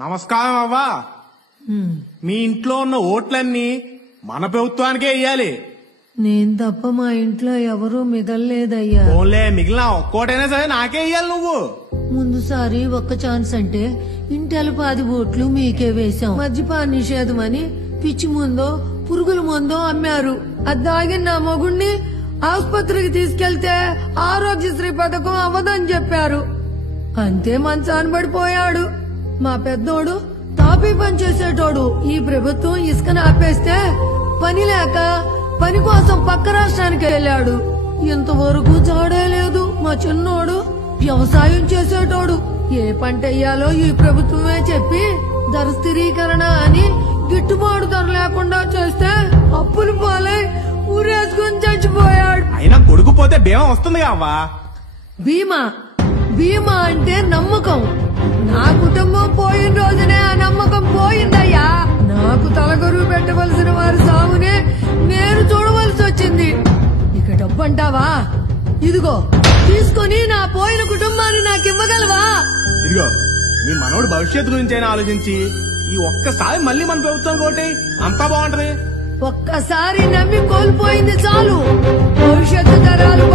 నమస్కారం అవ్వా. మీ ఇంట్లో ఉన్న ఓట్లన్నీ మన ప్రభుత్వానికే ఇయ్యాలి. నేను తప్ప మా ఇంట్లో ఎవరూ మిగలలేదయ్యా. ఓన్లే మిగిలిన ఒక్కోటైనా సరే నాకే ఇయ్యాలి నువ్వు. ముందుసారి ఒక్క ఛాన్స్ అంటే ఇంటెల 10 ఓట్లు మీకే వేశాం. మద్యపాన నిషేధం అని పిచ్చి ముందో పురుగుల ముందో అమ్మారు. అది దాగిన నా మొగుణ్ణి ఆసుపత్రికి తీసుకెళ్తే ఆరోగ్యశ్రీ పథకం అవ్వదని చెప్పారు. అంతే మంచాన పడిపోయాడు. మా పెద్దోడు తాపీ పని చేసేటోడు. ఈ ప్రభుత్వం ఇసుకను ఆపేస్తే పని లేక పని కోసం పక్క రాష్ట్రానికి వెళ్ళాడు. ఇంతవరకు జాడే లేదు. మా చిన్నోడు వ్యవసాయం చేసేటోడు. ఏ పంట వేయాలో ఈ ప్రభుత్వమే చెప్పి ధర స్థిరీకరణ అని గిట్టుబాటు ధర లేకుండా చేస్తే అప్పులు పాలై ఊరేసుకుని చచ్చిపోయాడు. అయినా కొడుకు పోతే బీమా వస్తుంది అవ్వా. బీమా బీమా అంటే నమ్మకం. నా కుటుంబం పోయిన రోజునే ఆ నమ్మకం పోయిందయ్యా. నాకు తలగొరువు పెట్టవలసిన వారి సాగునే నేను చూడవలసి వచ్చింది. ఇక డబ్బంటావా? ఇదిగో తీసుకొని నా పోయిన కుటుంబాన్ని నాకు ఇవ్వగలవా? ఇదిగో మీ మనోడు భవిష్యత్తు గురించి ఆలోచించి ఈ ఒక్కసారి మళ్ళీ మన ప్రభుత్వం కోటి అంతా బాగుంటది. ఒక్కసారి నమ్మి కోల్పోయింది చాలు. భవిష్యత్తు తరాలు